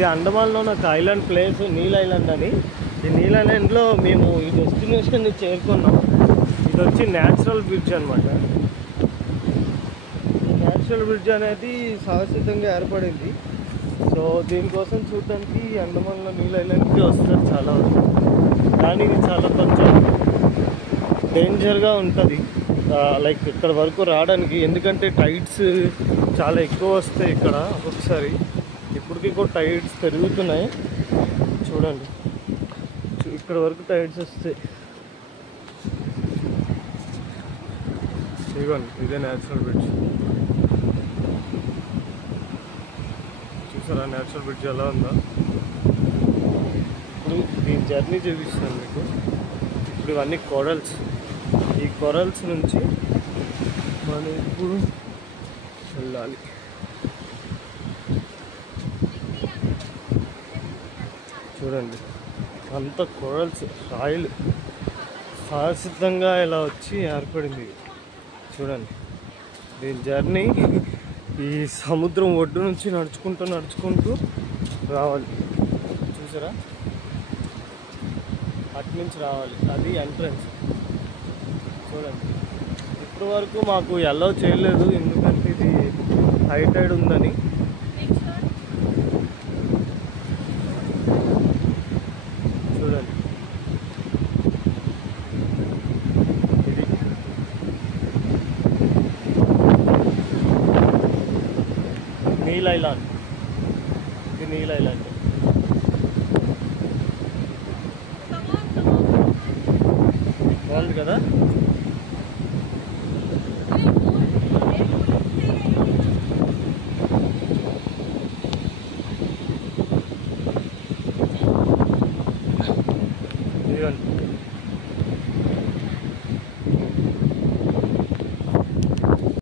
ఇది అండమాన్లో ఒక island place, Neel island అని. ఈ నీల్ ఐలాండ్లో మేము ఈ డెస్టినేషన్ని చేరుకున్నాం. ఇది వచ్చి న్యాచురల్ బ్రిడ్జ్ అనమాట. న్యాచురల్ బ్రిడ్జ్ అనేది శాశ్వతంగా ఏర్పడింది. సో దీనికోసం చూడడానికి అండమాన్లో నీల్ ఐలాండ్కి వస్తారు చాలా వరకు. కానీ ఇది చాలా కొంచెం డేంజర్గా ఉంటుంది లైక్ ఇక్కడ వరకు రావడానికి. ఎందుకంటే టైడ్స్ చాలా ఎక్కువ వస్తాయి ఇక్కడ ఒక్కొక్కసారి. ఇప్పటికీ కూడా టైడ్స్ పెరుగుతున్నాయి చూడండి. ఇక్కడ వరకు టైడ్స్ వస్తాయి. ఇదిగోండి, ఇదే న్యాచురల్ బ్రిడ్జ్. చూసారా న్యాచురల్ బ్రిడ్జ్ ఎలా ఉందో? ఇప్పుడు దీని జర్నీ చూపిస్తాను మీకు. ఇప్పుడు ఇవన్నీ కొరల్స్. ఈ కొరల్స్ నుంచి మనం ఇప్పుడు వెళ్ళాలి. చూడండి అంత కొరల్స్, రాయిలు శాశ్వతంగా ఇలా వచ్చి ఏర్పడింది. చూడండి దీని జర్నీ ఈ సముద్రం ఒడ్డు నుంచి నడుచుకుంటూ రావాలి. చూసారా, అటు నుంచి రావాలి. అది ఎంట్రన్స్. చూడండి ఇప్పటి వరకు మాకు ఎల్లో చేయలేదు, ఎందుకంటే ఇది హై టైడ్ ఉందని. చూడండి ఇది నీల్ ఐలాండ్. ఇది నీల్ ఐలాండ్. బాగుంది కదా? ఇదిగోండి